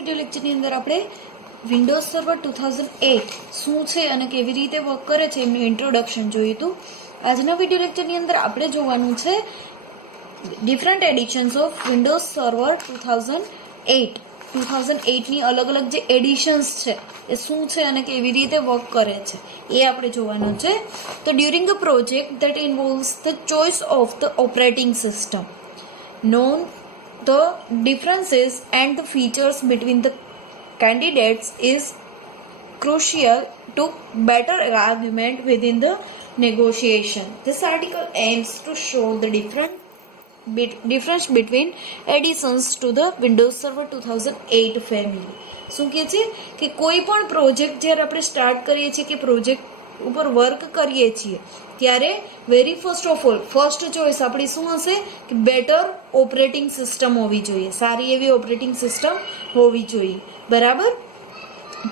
Video લેક્ચરની અંદર આપણે Windows server 2008 શું છે અને કેવી રીતે વર્ક કરે છે એનું ઇન્ટ્રોડક્શન જોયું હતું. આજના વિડિયો લેક્ચરની અંદર આપણે જોવાનું છે different additions of Windows server 2008. 2008ની અલગ અલગ જે એડિશન્સ છે એ શું છે અને કેવી રીતે વર્ક કરે છે એ આપણે જોવાનું છે. તો during a project that ઇન્વોલ્વ્સ the choice of the operating system known the differences and the features between the candidates is crucial to better argument within the negotiation. This article aims to show the difference between additions to the Windows Server 2008 family. શું કહે છે કે કોઈ પણ project જ્યારે આપણે start કરીએ છીએ કે પ્રોજેક્ટ ઉપર વર્ક કરીએ છીએ ત્યારે વેરી ફર્સ્ટ ચોઇસ આપણી શું હશે કે બેટર ઓપરેટિંગ સિસ્ટમ હોવી જોઈએ, સારી એવી ઓપરેટિંગ સિસ્ટમ હોવી જોઈએ. બરાબર.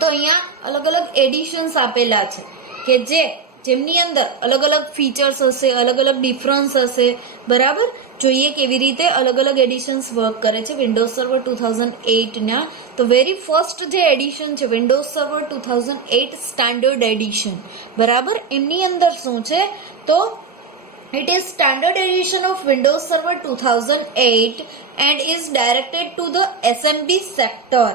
તો અહીંયા અલગ અલગ એડિશન્સ આપેલા છે કે જેમની અંદર અલગ અલગ ફીચર્સ હશે, અલગ અલગ ડિફરન્સ હશે. બરાબર. જોઈએ કેવી રીતે અલગ અલગ એડિશન્સ વર્ક કરે છે વિન્ડોઝ સર્વર 2008ના. તો વેરી ફર્સ્ટ જે એડિશન છે વિન્ડોઝ સર્વર 2008 સ્ટાન્ડર્ડ એડિશન. બરાબર. એમની અંદર શું છે તો it is standard edition of Windows Server 2008 and is directed to the SMB sector.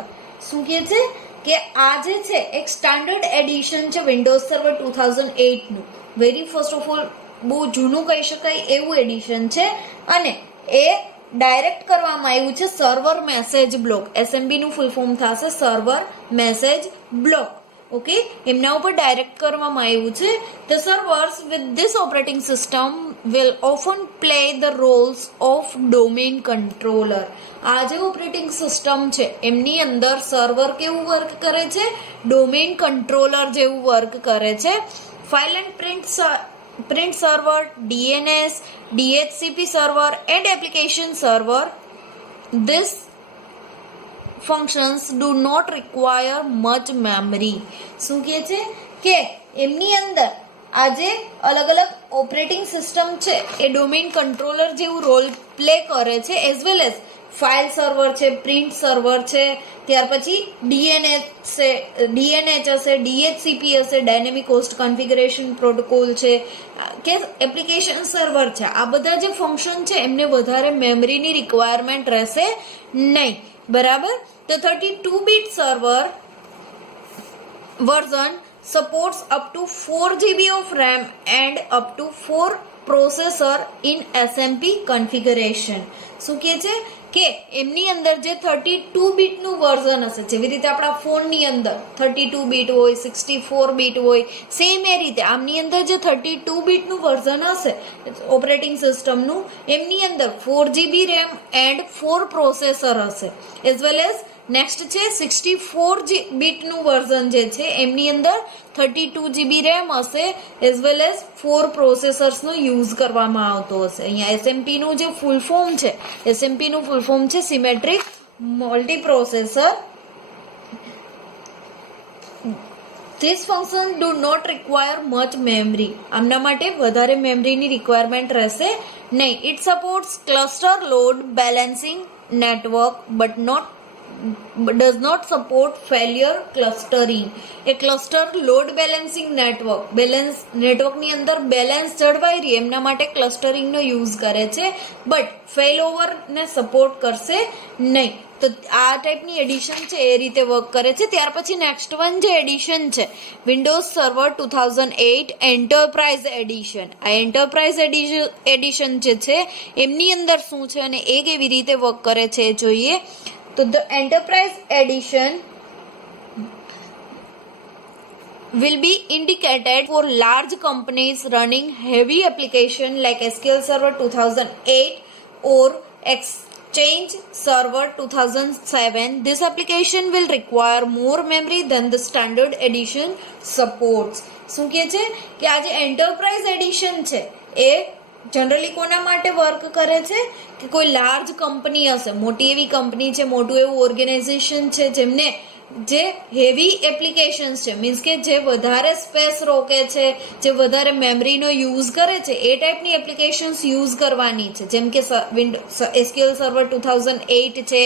શું કહે છે કે આ જે છે એક સ્ટાન્ડર્ડ એડિશન છે વિન્ડોઝ સર્વર 2008 નું. વેરી ફર્સ્ટ ઓફ ઓલ બહુ જૂનું કહી શકાય એવું એડિશન છે અને એ ડાયરેક્ટ કરવામાં આવ્યું છે સર્વર મેસેજ બ્લોક. એસએમબી નું ફૂલ ફોર્મ થશે સર્વર મેસેજ બ્લોક. ઓકે, એમના ઉપર ડાયરેક્ટ કરવામાં આવ્યું છે. The servers with this operating system will often play the roles of domain controller. આ જે ઓપરેટિંગ સિસ્ટમ છે એમની અંદર સર્વર કેવું વર્ક કરે છે, ડોમેન કંટ્રોલર જેવું વર્ક કરે છે. File and print server, DNS, DHCP server and application server. This functions do not require much memory. શું કહે છે કે એમની અંદર આજે અલગ અલગ ઓપરેટિંગ સિસ્ટમ છે એ ડોમેન કંટ્રોલર જેવું રોલ પ્લે કરે છે. As well as file server છે, પ્રિન્ટ સર્વર છે, ત્યાર પછી DNH હશે, DHCP હશે, ડાયનેમિક હોસ્ટ કન્ફિગરેશન પ્રોટોકોલ છે કે એપ્લિકેશન સર્વર છે. આ બધા જે ફંક્શન છે એમને વધારે મેમરીની રિક્વાયરમેન્ટ રહેશે નહીં. બરાબર. The 32-bit server version supports up to 4 GB of RAM and up to 4 processor in SMP configuration. શું કહે છે કે એમની અંદર જે 32 બીટ નું વર્ઝન હશે, જેવી રીતે આપણા ફોનની અંદર 32 બીટ હોય, 64 બીટ હોય, સેમ એ રીતે આમની અંદર જે 32 બીટ નું વર્ઝન હશે ઓપરેટિંગ સિસ્ટમનું, એમની અંદર 4 GB RAM એન્ડ 4 પ્રોસેસર હશે. એઝ વેલ એઝ નેક્સ્ટ છે 64 બીટ નું વર્ઝન જે છે એમની અંદર 32 GB RAM હશે એઝ વેલ એઝ 4 પ્રોસેસર્સ નો યુઝ કરવામાં આવતો હશે. અહીંયા SMP નું જે ફૂલ ફોર્મ છે, SMP નું ફૂલ ફોર્મ છે symmetric multiprocessor. These functions do not require much memory. આમના માટે વધારે મેમરીની રિક્વાયરમેન્ટ રહેશે નહીં. It supports cluster load balancing network but does not support failure clustering. A cluster load balancing નેટવર્કની અંદર બેલેન્સ જળવાઈ રહે એમના માટે ક્લસ્ટરિંગનો યુઝ કરે છે, બટ ફેલ ઓવરને સપોર્ટ કરશે નહીં. તો આ ટાઈપની એડિશન છે એ રીતે વર્ક કરે છે. ત્યાર પછી નેક્સ્ટ વન જે એડિશન છે વિન્ડોઝ સર્વર 2008 એન્ટરપ્રાઇઝ એડિશન. આ એન્ટરપ્રાઇઝ એડિશન જે છે એમની અંદર શું છે અને એ કેવી રીતે વર્ક કરે છે એ જોઈએ. તો the enterprise edition will be indicated for large companies running heavy application like SQL Server 2008 or Exchange Server 2007. This application will require more memory than the standard edition supports. શું કહે છે કે આ જે એન્ટરપ્રાઇઝ એડિશન છે એ generally કોના માટે work કરે છે કે કોઈ લાર્જ કંપની હશે, મોટી એવી કંપની છે, મોટું એવું ઓર્ગેનાઇઝેશન છે જેમને જે હેવી એપ્લિકેશન્સ છે, મીન્સ કે જે વધારે સ્પેસ રોકે છે, જે વધારે મેમરીનો યુઝ કરે છે, એ ટાઈપની એપ્લિકેશન્સ યુઝ કરવાની છે. જેમ કે SQL સર્વર 2008 છે,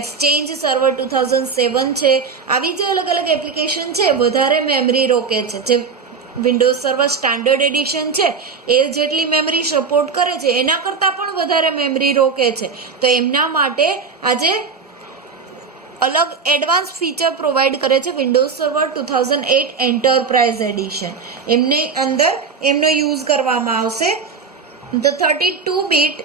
એક્સચેન્જ સર્વર 2007 છે. આવી જે અલગ અલગ એપ્લિકેશન છે વધારે મેમરી રોકે છે. જે વિન્ડોઝ સર્વર સ્ટાન્ડર્ડ એડિશન છે એ જેટલી મેમરી સપોર્ટ કરે છે એના કરતાં પણ વધારે મેમરી રોકે છે. તો એમના માટે આજે અલગ એડવાન્સ ફીચર પ્રોવાઈડ કરે છે વિન્ડોઝ સર્વર 2008 એન્ટરપ્રાઇઝ એડિશન. એમની અંદર એમનો યુઝ કરવામાં આવશે. The 32-bit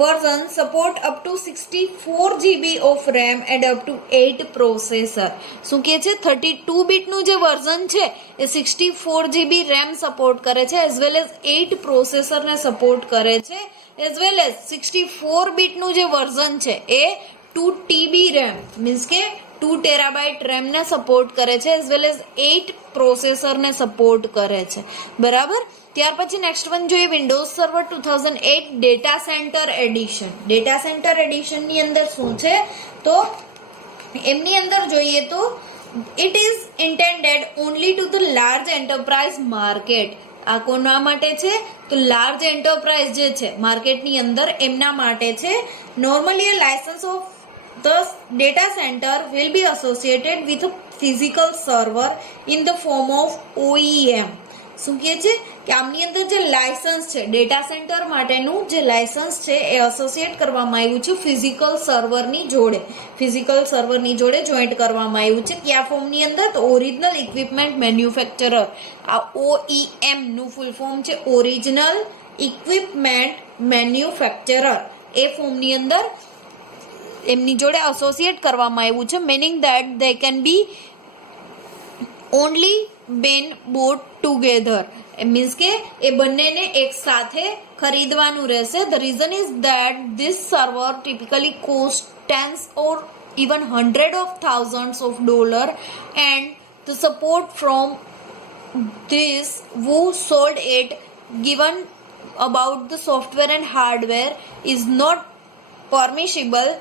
version support up to 64 GB of RAM and up to 8 processor. શું કહે છે? 32 બીટનું જે વર્ઝન છે એ 64 GB RAM સપોર્ટ કરે છે, એઝ વેલ એઝ 8 પ્રોસેસરને સપોર્ટ કરે છે, એઝ વેલ એઝ 64 બીટનું જે વર્ઝન છે એ 2 TB RAM મીન્સ કે 2 TB RAM ને સપોર્ટ કરે છે, એઝ વેલ એઝ 8 પ્રોસેસરને સપોર્ટ કરે છે. બરાબર. ત્યાર પછી નેક્સ્ટ વન જોઈએ Windows server 2008 data centre edition. Data centre એડિશનની અંદર શું છે? તો એમની અંદર જોઈએ તો it is intended only to the large enterprise market. આ કોના માટે છે? તો લાર્જ એન્ટરપ્રાઇઝ જે છે માર્કેટની અંદર એમના માટે છે. Normally licence of the data center will be associated with a physical server in the form of OEM. શું કહે છે કે આમની અંદર જે લાયસન્સ છે ડેટા સેન્ટર માટેનું જે લાયસન્સ છે એ એસોસિએટ કરવામાં આવ્યું છે ફિઝિકલ સર્વરની જોડે. ફિઝિકલ સર્વરની જોડે જોઈન્ટ કરવામાં આવ્યું છે. કયા ફોર્મની અંદર? તો ઓરિજિનલ ઇક્વિપમેન્ટ મેન્યુફેક્ચરર. આ OEM નું ફૂલ ફોર્મ છે ઓરિજિનલ ઇક્વિપમેન્ટ મેન્યુફેક્ચરર. એ ફોર્મની અંદર એમની જોડે એસોસિએટ કરવામાં આવ્યું છે. Meaning that they can be only બેન બોટ ટુગેધર. મીન્સ કે એ બંનેને એક સાથે ખરીદવાનું રહેશે. The reason is that this server typically cost tens or even hundred of thousands of dollars, and the support from this who sold it, given about the software and hardware, is not permissible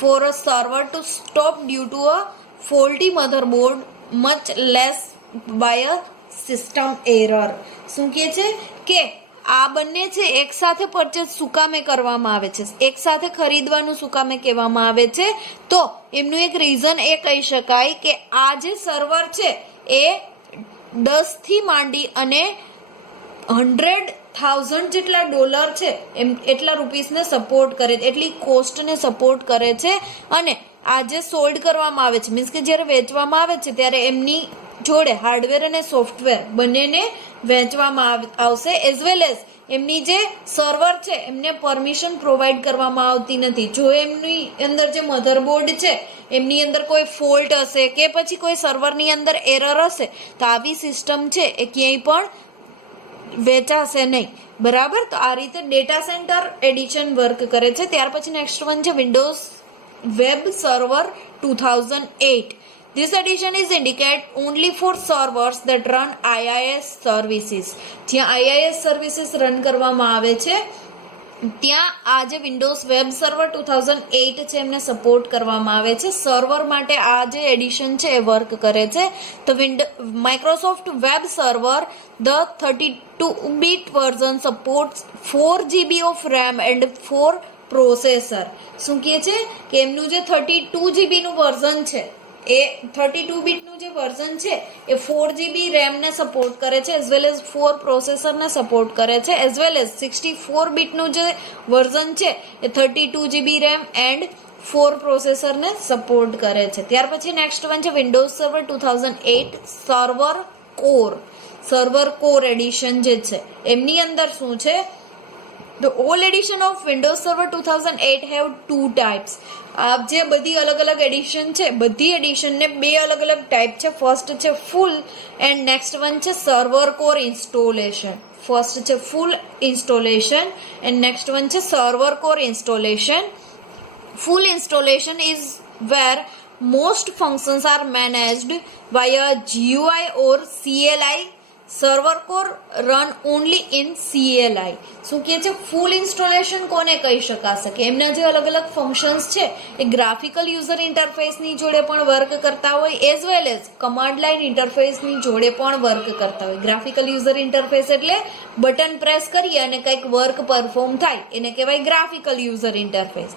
for a server to stop due to a faulty motherboard, much less by a system error. શું કહે છે કે આ બંને છે એક સાથે purchase સુકામે કરવામાં આવે છે, એક સાથે ખરીદવાનું સુકામે કહેવામાં આવે છે. તો એમનું એક રીઝન એ કહી શકાય કે આ જે સર્વર છે એ 10 થી માંડી અને 100,000 જેટલા ડોલર છે એમ એટલા રૂપીસને સપોર્ટ કરે છે, એટલી કોસ્ટને સપોર્ટ કરે છે. અને આ જે સોલ્ડ કરવામાં આવે છે મીન્સ કે જ્યારે વેચવામાં આવે છે ત્યારે એમની જોડે હાર્ડવેર અને સોફ્ટવેર બંનેને વેચવામાં આવશે. એઝ વેલ એઝ એમની જે સર્વર છે એમને પરમિશન પ્રોવાઈડ કરવામાં આવતી નથી. જો એમની અંદર જે મધરબોર્ડ છે એમની અંદર કોઈ ફોલ્ટ હશે કે પછી કોઈ સર્વરની અંદર એરર હશે તો આવી સિસ્ટમ છે એ ક્યાંય પણ વેચાશે નહીં. બરાબર. તો આ રીતે ડેટા સેન્ટર એડિશન વર્ક કરે છે. ત્યાર પછી નેક્સ્ટ વન છે Windows web server 2008. This edition is indicated only for servers that run IIS services. જ્યાં IIS સર્વિસીસ રન કરવામાં આવે છે ત્યાં આ જે વિન્ડોઝ વેબ સર્વર 2008 છે એમને સપોર્ટ કરવામાં આવે છે. સર્વર માટે આ જે એડિશન છે એ વર્ક કરે છે. તો Microsoft web server the 32-bit version supports 4 GB of RAM and 4 processor. શું કહે છે કે એમનું જે 32 GB નું વર્ઝન છે એ 32 બીટનું જે વર્ઝન છે એ 4 GB RAM ને સપોર્ટ કરે છે, એઝ વેલ એઝ 4 પ્રોસેસરને સપોર્ટ કરે છે, એઝ વેલ એઝ 64 બીટનું જે વર્ઝન છે એ 32 GB RAM એન્ડ 4 પ્રોસેસરને સપોર્ટ કરે છે. ત્યાર પછી નેક્સ્ટ વન છે Windows server 2008 server core addition જે છે એમની અંદર શું છે? The all edition of Windows Server 2008 have two types. આ જે બધી અલગ અલગ એડિશન છે બધી એડિશનને બે અલગ અલગ ટાઈપ છે. ફર્સ્ટ છે ફૂલ એન્ડ નેક્સ્ટ વન છે સર્વર કોર ઇન્સ્ટોલેશન. ફર્સ્ટ છે ફૂલ ઇન્સ્ટોલેશન એન્ડ નેક્સ્ટ વન છે server core installation. Full installation is where most functions are managed via GUI or CLI server core run only in CLI. શું કહે છે? ફૂલ installation કોને કહી શકાશે કે એમના જે અલગ અલગ ફંક્શન્સ છે એ ગ્રાફિકલ યુઝર ઇન્ટરફેસની જોડે પણ વર્ક કરતા હોય, as well as command line ઇન્ટરફેસની જોડે પણ વર્ક કરતા હોય. ગ્રાફિકલ યુઝર ઇન્ટરફેસ એટલે બટન પ્રેસ કરીએ અને કંઈક વર્ક પરફોર્મ થાય એને કહેવાય graphical user interface.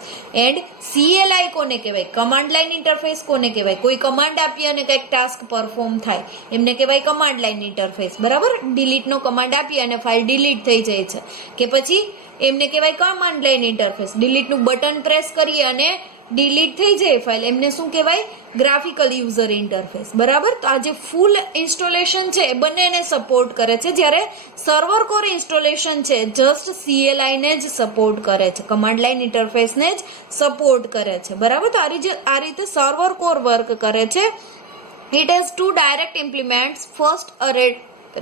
And CLI કોને કહેવાય? કમાન્ડ લાઇન ઇન્ટરફેસ કોને કહેવાય? કોઈ કમાન્ડ આપીએ અને કંઈક ટાસ્ક પરફોર્મ થાય એમને કહેવાય કમાન્ડ લાઇન ઇન્ટરફેસ. બરાબર? ડિલીટનો કમાન્ડ આપીએ અને ફાઇલ ડિલીટ થઈ જાય છે કે પછી એમને કહેવાય કમાન્ડ લાઇન ઇન્ટરફેસ. ડિલીટનું બટન પ્રેસ કરીએ અને ડિલીટ થઈ જાય ફાઇલ એમને શું કહેવાય? Graphical user interface. બરાબર? તો આ જે ફૂલ ઇન્સ્ટોલેશન છે એ બંનેને સપોર્ટ કરે છે, જ્યારે સર્વર કોર ઇન્સ્ટોલેશન છે જસ્ટ CLI ને જ સપોર્ટ કરે છે, કમાન્ડ લાઇન ઇન્ટરફેસને જ સપોર્ટ કરે છે. બરાબર? તો આ રીતે સર્વર કોર વર્ક કરે છે. It has two direct implements. First, a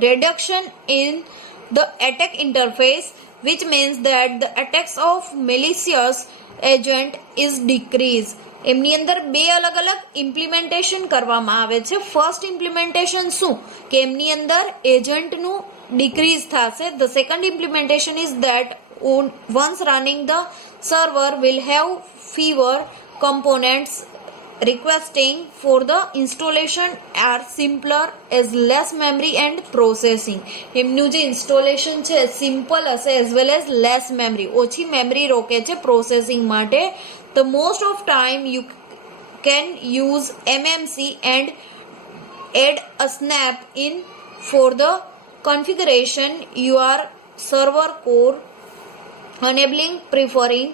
reduction in the attack interface, which means that the attacks of malicious agent is decreased. એમની અંદર બે અલગ અલગ ઇમ્પ્લિમેન્ટેશન કરવામાં આવે છે. ફર્સ્ટ ઇમ્પ્લિમેન્ટેશન શું કે એમની અંદર એજન્ટનું ડિક્રીઝ થશે. The second implementation is that once running the server will have fewer components requesting for the installation are simpler as less memory and processing. એમનું જે ઇન્સ્ટોલેશન છે સિમ્પલ હશે as well as less memory, ઓછી memory રોકે છે processing માટે. The most of time you can use MMC and add a snap in for the configuration your server core, enabling preferring